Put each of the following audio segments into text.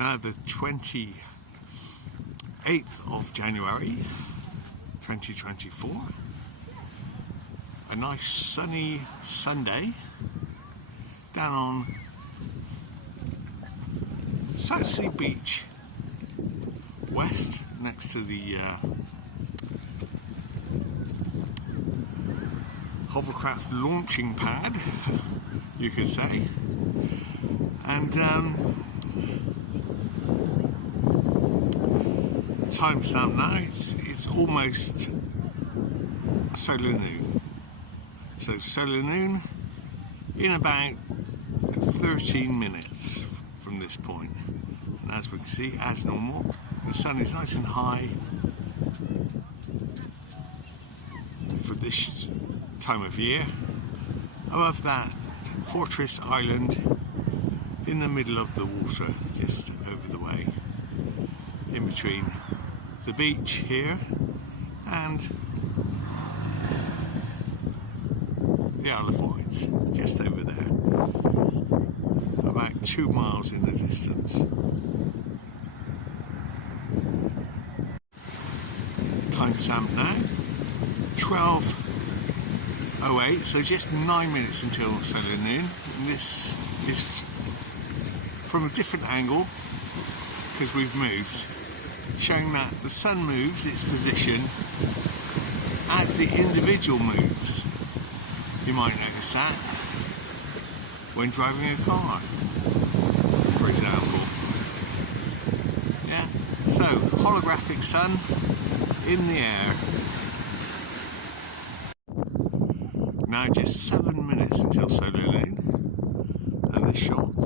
Now the 28th of January 2024, a nice sunny Sunday down on South Sea Beach West, next to the hovercraft launching pad, you could say. And timestamp now, it's almost solar noon. So solar noon in about 13 minutes from this point. And as we can see, as normal, the sun is nice and high for this time of year. Above that, Fortress Island in the middle of the water, just over the way, in between the beach here and the Isle of Wight, just over there, about 2 miles in the distance. Timestamp now, 12:08, so just 9 minutes until solar noon. And this is from a different angle because we've moved, showing that the sun moves its position as the individual moves. You might notice that when driving a car, for example. Yeah, so holographic sun in the air. Now just 7 minutes until solar noon, and the shot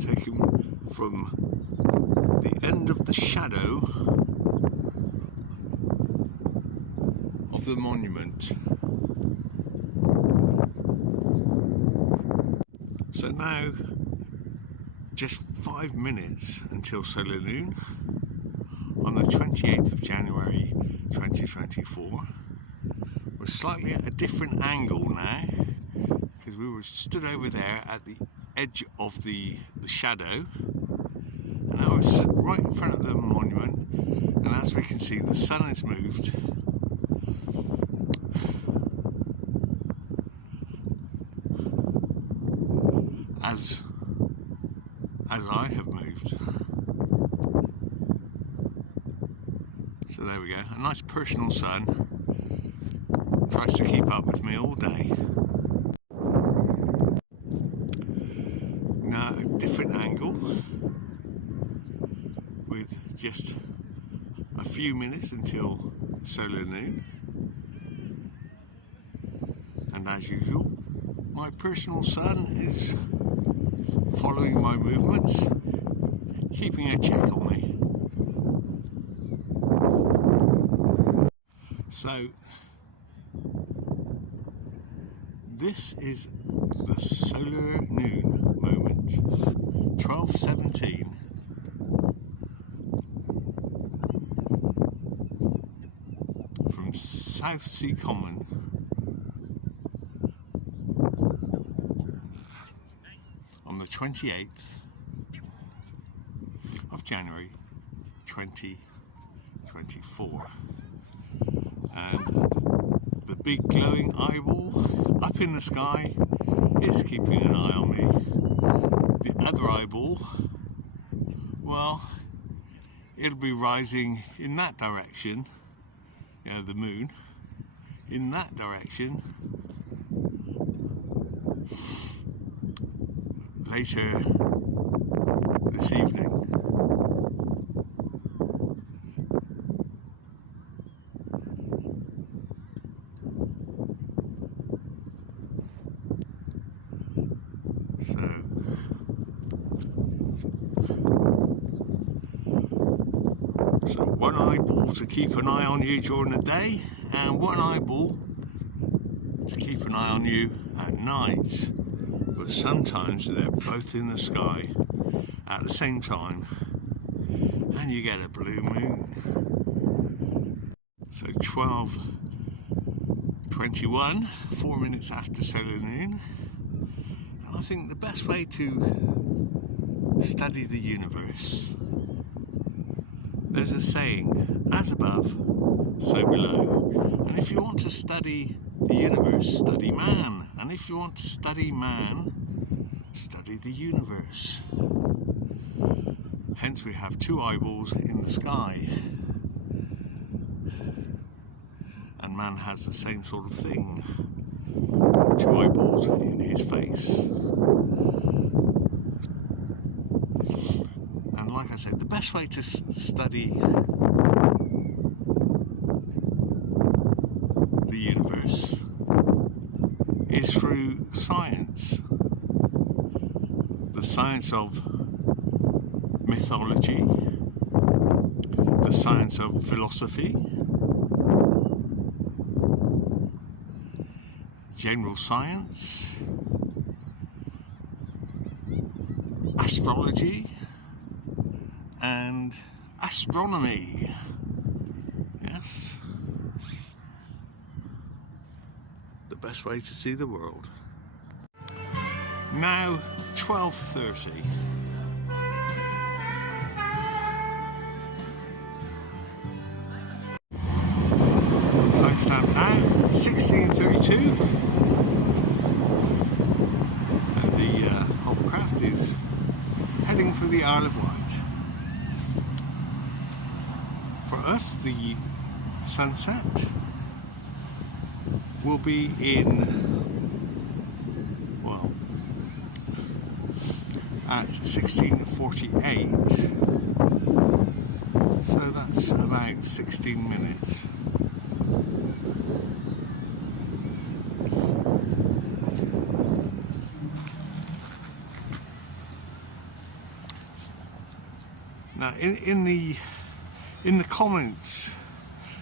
taken from the end of the shadow of the monument. So now just 5 minutes until solar noon on the 28th of January 2024. We're slightly at a different angle now because we were stood over there at the edge of the shadow, and now we're stood right in front of the monument, and as we can see, the sun has moved as I have moved. So there we go, a nice personal sun. Tries to keep up with me all day. Now a different angle with just a few minutes until solar noon, and as usual my personal sun is following my movements, keeping a check on me. So this is the solar noon moment, 12:17. From South Sea Common. On the 28th of January 2024. And the big glowing eyeball up in the sky is keeping an eye on me. The other eyeball, well, it'll be rising in that direction, you know, the moon, in that direction later this evening. So one eyeball to keep an eye on you during the day, and one eyeball to keep an eye on you at night. But sometimes they're both in the sky at the same time, and you get a blue moon. So 12:21, 4 minutes after solar noon. And I think the best way to study the universe there's a saying, as above, so below. And if you want to study the universe, study man. And if you want to study man, study the universe. Hence we have two eyeballs in the sky. And man has the same sort of thing. Two eyeballs in his face. And like I said, the best way to study the universe is through science. The science of mythology, the science of philosophy, general science, astrology, and astronomy. Yes, the best way to see the world. Now 12:30. Timestamp now 16:32, and the hovercraft is heading for the Isle of Wight. For us, the sunset will be in, well, at 16:48, so that's about 16 minutes. Now in the comments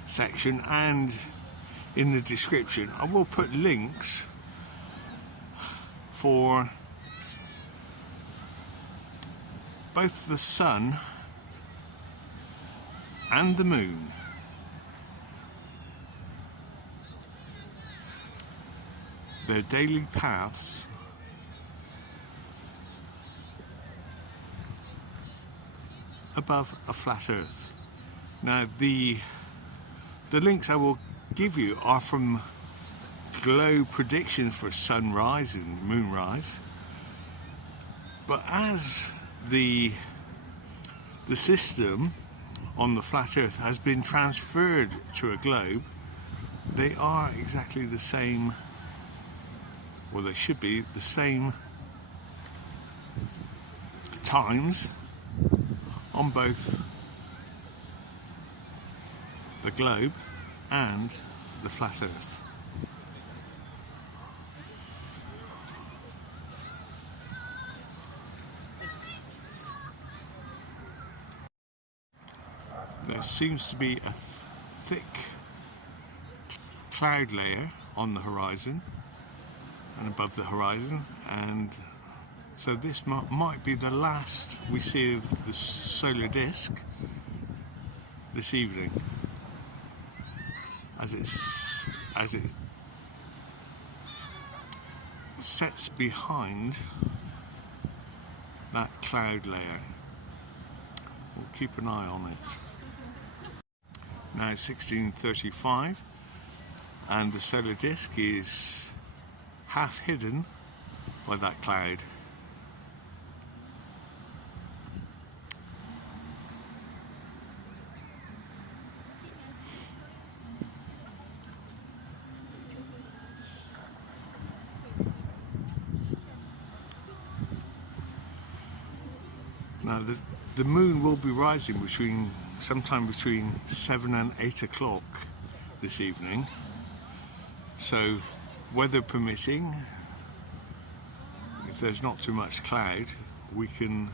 section and in the description, I will put links for both the sun and the moon. Their daily paths above a flat earth. Now the links I will give you are from globe predictions for sunrise and moonrise, but as the system on the flat earth has been transferred to a globe, they are exactly the same, or they should be the same times on both the globe and the flat earth. There seems to be a thick cloud layer on the horizon and above the horizon, and so this might be the last we see of the solar disk this evening, as it sets behind that cloud layer. We'll keep an eye on it. Now 16:35, and the solar disk is half hidden by that cloud. Now the moon will be rising sometime between 7 and 8 o'clock this evening, so weather permitting, if there's not too much cloud, we can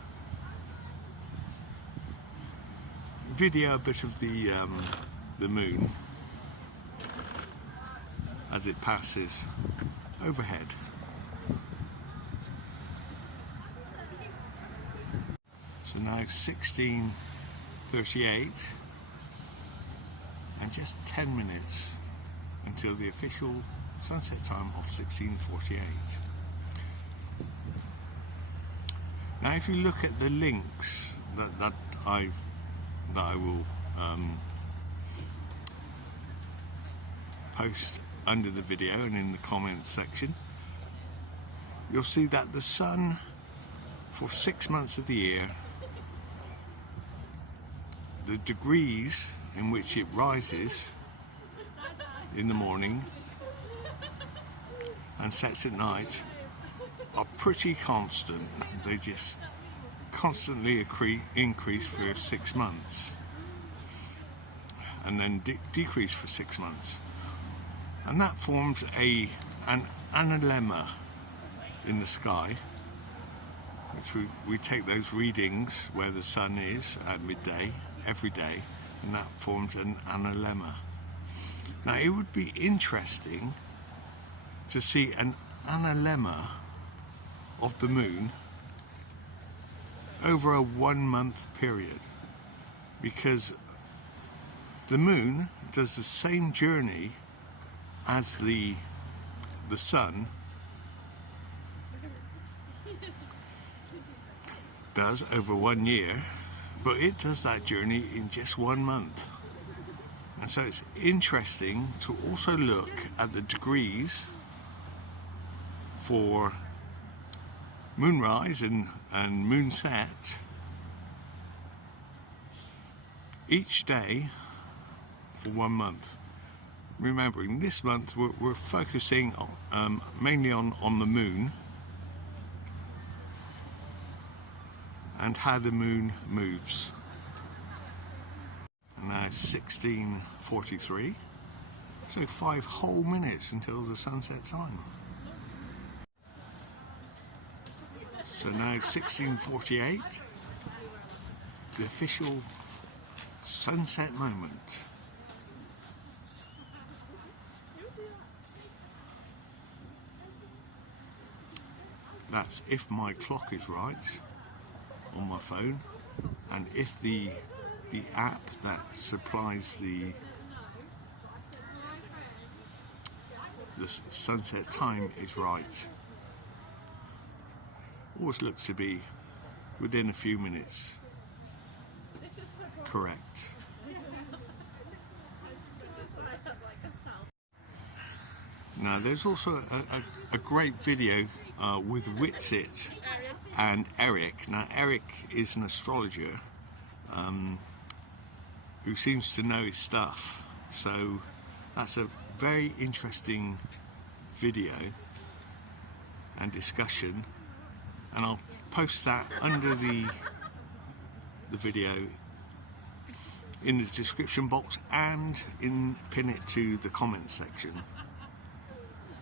video a bit of the moon as it passes overhead. So now 16:38, and just 10 minutes until the official sunset time of 16:48. Now if you look at the links that I've that I will post under the video and in the comments section, you'll see that the sun for 6 months of the year, the degrees in which it rises in the morning and sets at night are pretty constant. They just constantly increase for 6 months and then decrease for 6 months, and that forms an analemma in the sky, which we take those readings where the sun is at midday every day, and that forms an analemma. Now it would be interesting to see an analemma of the moon over a 1 month period, because the moon does the same journey as the sun does over 1 year, but it does that journey in just 1 month. And so it's interesting to also look at the degrees for moonrise and moonset each day for 1 month. Remembering this month we're focusing mainly on the moon and how the moon moves. And now it's 16:43, so 5 whole minutes until the sunset time. So now 16:48, the official sunset moment. That's if my clock is right on my phone, and if the app that supplies the sunset time is right. Always looks to be within a few minutes correct. Now there's also a great video with Witsit and Eric. Now Eric is an astrologer who seems to know his stuff, so that's a very interesting video and discussion, and I'll post that under the video in the description box and pin it to the comments section.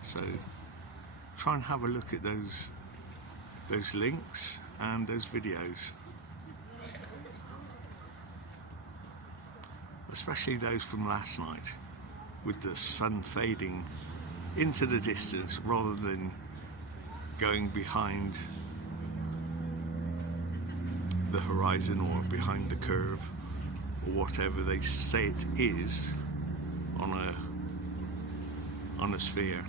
So try and have a look at those links and those videos, especially those from last night with the sun fading into the distance rather than going behind the horizon or behind the curve or whatever they say it is on a sphere.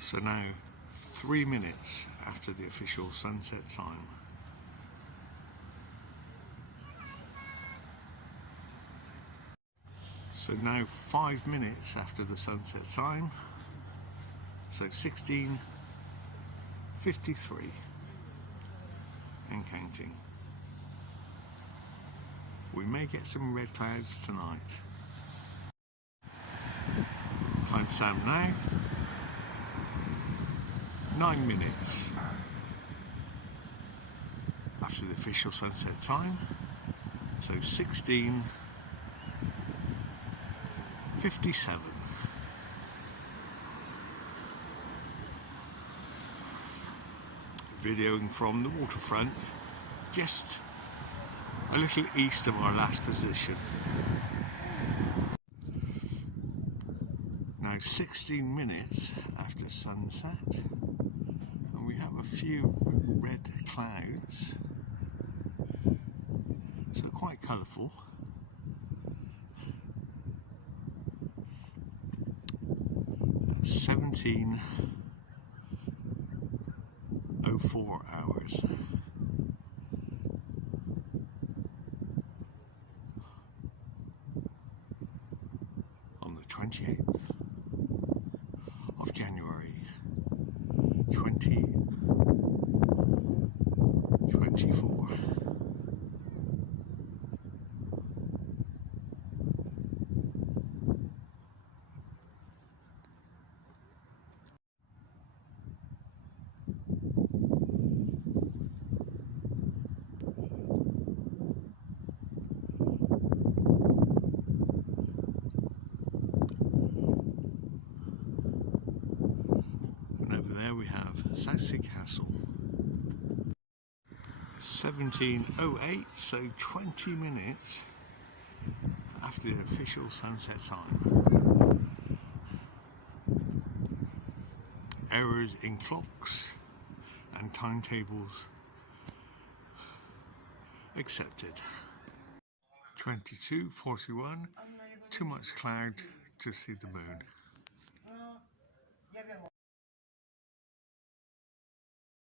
So now 3 minutes after the official sunset time. So now 5 minutes after the sunset time, so 16:53 and counting. We may get some red clouds tonight. Timestamp now, 9 minutes after the official sunset time, so 16:57. Videoing from the waterfront, just a little east of our last position. Now 16 minutes after sunset, and we have a few red clouds, so quite colourful. At 17:04 4 hours. On the 28th of January 2024. And over there we have Saxe Castle. 17:08, so 20 minutes after the official sunset time. Errors in clocks and timetables accepted. 22:41, too much cloud to see the moon.